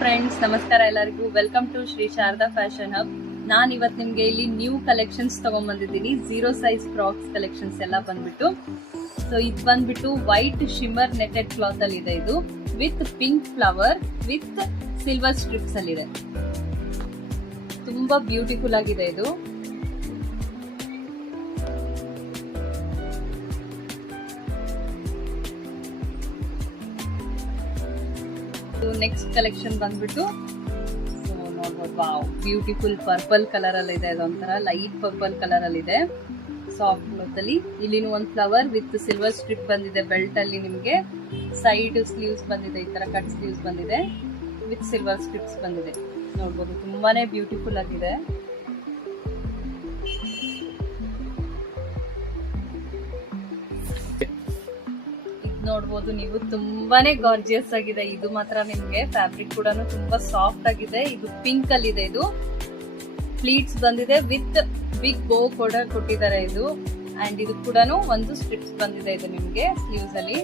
Friends, ನಮಸ್ಕಾರ ಎಲ್ಲರಿಗೂ. Welcome to Shri Sharada fashion hub. ನಾನು ಇವತ್ತು ನಿಮಗೆ ಇಲ್ಲಿ ನ್ಯೂ ಕಲೆಕ್ಷನ್ಸ್ ತಗೊಂಡ್ಬಂದಿದ್ದೀನಿ. 0 ಸೈಜ್ ಫ್ರಾಕ್ಸ್ ಕಲೆಕ್ಷನ್ಸ್ ಎಲ್ಲ ಬಂದ್ಬಿಟ್ಟು. ಸೊ ಇದು ಬಂದ್ಬಿಟ್ಟು ವೈಟ್ ಶಿಮ್ಮರ್ ನೆಟೆಡ್ ಕ್ಲಾತ್ ಅಲ್ಲಿ ಇದೆ. ಇದು with pink flower with silver strips ಅಲ್ಲಿ ಇದೆ. ತುಂಬಾ ಬ್ಯೂಟಿಫುಲ್ ಆಗಿದೆ ಇದು. ನೆಕ್ಸ್ಟ್ ಕಲೆಕ್ಷನ್ ಬಂದ್ಬಿಟ್ಟು ನೋಡ್ಬೋದು, ವಾವ್, ಬ್ಯೂಟಿಫುಲ್ ಪರ್ಪಲ್ ಕಲರ್ ಅಲ್ಲಿ ಇದೆ. ಅದೊಂಥರ ಲೈಟ್ ಪರ್ಪಲ್ ಕಲರ್ ಅಲ್ಲಿ ಇದೆ, ಸಾಫ್ಟ್ ಕ್ಲಾತ್ ಅಲ್ಲಿ. ಇಲ್ಲಿನೂ ಒಂದು ಫ್ಲವರ್ ವಿತ್ ಸಿಲ್ವರ್ ಸ್ಟ್ರಿಪ್ ಬಂದಿದೆ. ಬೆಲ್ಟ್ ಅಲ್ಲಿ ನಿಮಗೆ ಸೈಡ್ ಸ್ಲೀವ್ಸ್ ಬಂದಿದೆ, ಈ ತರ ಕಟ್ ಸ್ಲೀವ್ಸ್ ಬಂದಿದೆ ವಿತ್ ಸಿಲ್ವರ್ ಸ್ಟ್ರಿಪ್ಸ್ ಬಂದಿದೆ. ನೋಡ್ಬೋದು, ತುಂಬಾನೇ ಬ್ಯೂಟಿಫುಲ್ ಆಗಿದೆ. ನೋಡ್ಬೋದು ನೀವು, ತುಂಬಾನೇ ಗಾರ್ಜಿಯಸ್ ಆಗಿದೆ. ಇದು ಮಾತ್ರ ನಿಮ್ಗೆ ಫ್ಯಾಬ್ರಿಕ್ ಕೂಡ ತುಂಬಾ ಸಾಫ್ಟ್ ಆಗಿದೆ. ಇದು ಪಿಂಕ್ ಅಲ್ಲಿ ಇದೆ. ಇದು ಪ್ಲೀಟ್ಸ್ ಬಂದಿದೆ ವಿತ್ ಬಿಗ್ ಬೋ ಕೂಡ ಕೊಟ್ಟಿದ್ದಾರೆ ಇದು. ಅಂಡ್ ಇದು ಕೂಡ ಒಂದು ಸ್ಟ್ರಿಪ್ಸ್ ಬಂದಿದೆ ಇದು ನಿಮ್ಗೆ ಸ್ಲೀವ್ಸ್ ಅಲ್ಲಿ.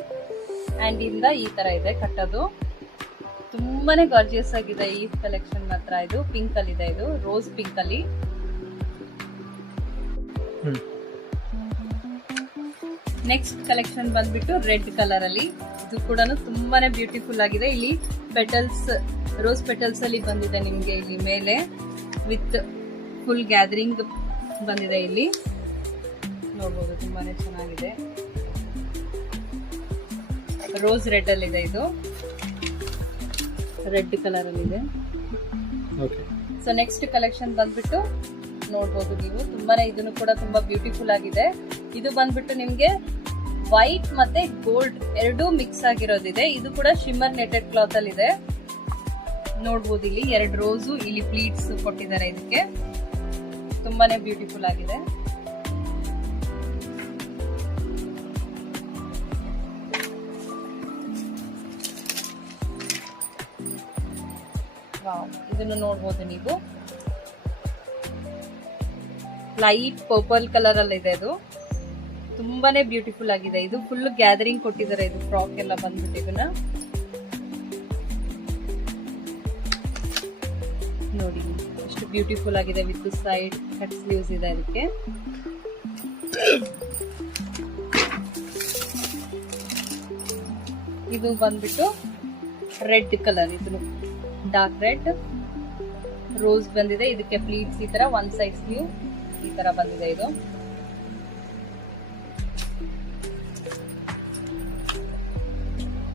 ಅಂಡ್ ಇಂದ ಈ ತರ ಇದೆ ಕಟ್ಟೋದು. ತುಂಬಾನೇ ಗಾರ್ಜಿಯಸ್ ಆಗಿದೆ ಈ ಕಲೆಕ್ಷನ್ ಮಾತ್ರ. ಇದು ಪಿಂಕ್ ಅಲ್ಲಿ ಇದೆ, ಇದು ರೋಸ್ ಪಿಂಕ್ ಅಲ್ಲಿ. ನೆಕ್ಸ್ಟ್ ಕಲೆಕ್ಷನ್ ಬಂದ್ಬಿಟ್ಟು ರೆಡ್ ಕಲರ್ ಅಲ್ಲಿ. ಇದು ಕೂಡ ತುಂಬಾನೇ ಬ್ಯೂಟಿಫುಲ್ ಆಗಿದೆ. ಇಲ್ಲಿ ಪೆಟಲ್ಸ್, ರೋಸ್ ಪೆಟಲ್ಸ್ ಅಲ್ಲಿ ಬಂದಿದೆ ನಿಮ್ಗೆ ಇಲ್ಲಿ ಮೇಲೆ ವಿತ್ ಫುಲ್ ಗ್ಯಾದರಿಂಗ್ ಬಂದಿದೆ. ಇಲ್ಲಿ ನೋಡ್ಬೋದು, ತುಂಬಾನೇ ಚೆನ್ನಾಗಿದೆ. ರೋಸ್ ರೆಡ್ ಅಲ್ಲಿ ಇದೆ. ಇದು ರೆಡ್ ಕಲರ್ ಅಲ್ಲಿ ಇದೆ. ಸೊ ನೆಕ್ಸ್ಟ್ ಕಲೆಕ್ಷನ್ ಬಂದ್ಬಿಟ್ಟು ನೋಡ್ಬೋದು ನೀವು, ತುಂಬಾನೇ ಇದನ್ನು ಕೂಡ ತುಂಬಾ ಬ್ಯೂಟಿಫುಲ್ ಆಗಿದೆ. ಇದು ಬಂದ್ಬಿಟ್ಟು ನಿಮ್ಗೆ ವೈಟ್ ಮತ್ತೆ ಗೋಲ್ಡ್ ಎರಡೂ ಮಿಕ್ಸ್ ಆಗಿರೋದಿದೆ. ಇದು ಕೂಡ ಶಿಮ್ಮರ್ ನೆಟೆಡ್ ಕ್ಲಾತ್ ಅಲ್ಲಿ ಇದೆ. ನೋಡ್ಬೋದು, ಇಲ್ಲಿ 2 ರೋಸು, ಇಲ್ಲಿ ಪ್ಲೀಟ್ಸ್ ಕೊಟ್ಟಿದ್ದಾರೆ. ಇದಕ್ಕೆ ತುಂಬಾನೇ ಬ್ಯೂಟಿಫುಲ್ ಆಗಿದೆ. ವಾವ್, ಇದನ್ನು ನೋಡ್ಬೋದು ನೀವು, ಲೈಟ್ ಪರ್ಪಲ್ ಕಲರ್ ಅಲ್ಲಿ ಇದೆ. ಇದು ತುಂಬಾನೇ ಬ್ಯೂಟಿಫುಲ್ ಆಗಿದೆ. ಇದು ಫುಲ್ ಗ್ಯಾದರಿಂಗ್ ಕೊಟ್ಟಿದ್ದಾರೆ. ಇದು ಫ್ರಾಕ್ ಎಲ್ಲ ಬಂದ್ಬಿಟ್ಟು ಇದನ್ನ ನೋಡಿ ಎಷ್ಟು ಬ್ಯೂಟಿಫುಲ್ ಆಗಿದೆ. ವಿತ್ ಸೈಡ್ ಕಟ್ ಸ್ಲೀವ್ಸ್ ಇದೆ ಅದಕ್ಕೆ. ಇದು ಬಂದ್ಬಿಟ್ಟು ರೆಡ್ ಕಲರ್. ಇದು ಡಾರ್ಕ್ ರೆಡ್, ರೋಸ್ ಬಂದಿದೆ. ಇದಕ್ಕೆ ಪ್ಲೀಟ್ಸ್ ಈ ತರ, 1 ಸೈಡ್ ಸ್ಲೀವ್ ಈ ತರ ಬಂದಿದೆ. ಇದು